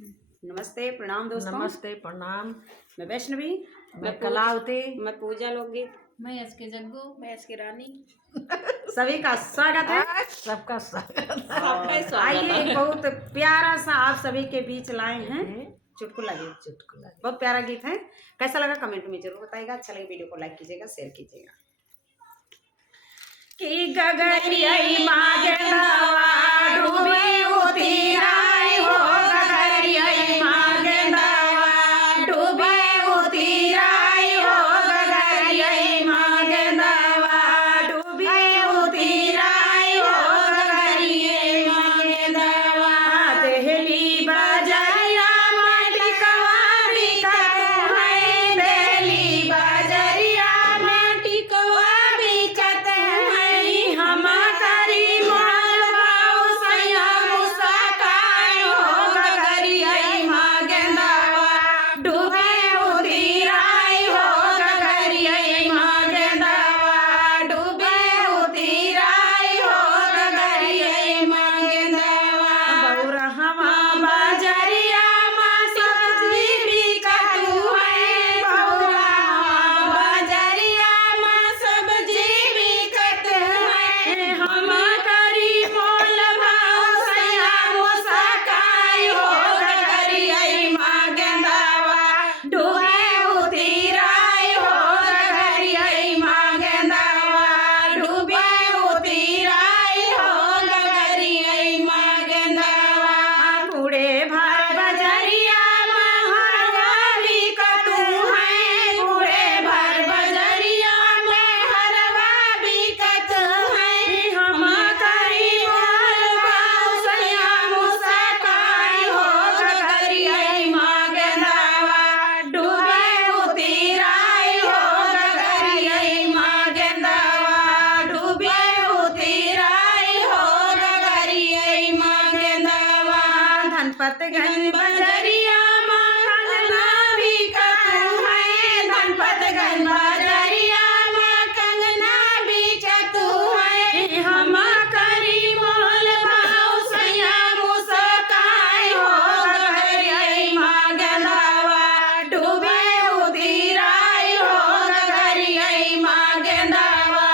नमस्ते प्रणाम दोस्तों। नमस्ते प्रणाम। मैं वैष्णवी, मैं कलावती, मैं पूजा लोकगीत, मैं एसके जग्गू, मैं एसके रानी। सभी का स्वागत है। सबका स्वागत। आइए एक बहुत प्यारा सा आप सभी के बीच लाए हैं चुटकुला गीत। चुटकुला बहुत प्यारा गीत है। कैसा लगा कमेंट में जरूर बताइएगा। अच्छा लगे वीडियो को लाइक कीजिएगा, शेयर कीजिएगा। कि गगरिया मागे दवा डूबी उतीराई हो, गगरिया मागे दवा डूबी उतीराई हो, गगरिया मागे दवा डूबी उतीराई हो, गगरिया मागे दवा देहली बजरिया माटी कवारी कत है, देहली बजरिया माटी कवारी कत है, हम करी माल भाव सैया मुसाकाय हो, गगरिया मागे दवा डूबे उतीराई हो, गगरिया मागे दवा डूबे उतीराई हो, गगरिया मागे दवा बौरहवा बजरिया माँ सब्जी बिकतु है, बौरहवा बजरिया माँ सब्जी बिकत है, हम करी मोल भाव सैया मुसाकाय हो, गगरिया मागे दवा डूबे उतीराई हो, गगरिया मागे दवा डूबे उतीराई हो, गगरिया मागे दवा कूड़े भर बजरिया महरवा बिकतु है, कूड़े भर बजरिया महरवा बिकत है, हम करी मोल भाव सैया मुसाकाय हो, गगरिया मागे दवा डूबे उतीराई हो, गगरिया मागे दवा डूबे उतीराई हो, गगरिया मागे दवा धनपतगंज बजरिया माँ कंगना बिकतु है, धनपतगंज बजरिया माँ कंगना बिकतु है, हम करी मोल भाव सैया मुसाकाय हो, गगरिया मागे दवा डूबे उतीराई हो, गगरिया मागे दवा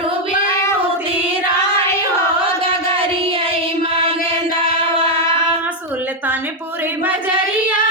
डूबे उतीराई हो, गगरिया मागे दवा सुल्तानपुर बजरिया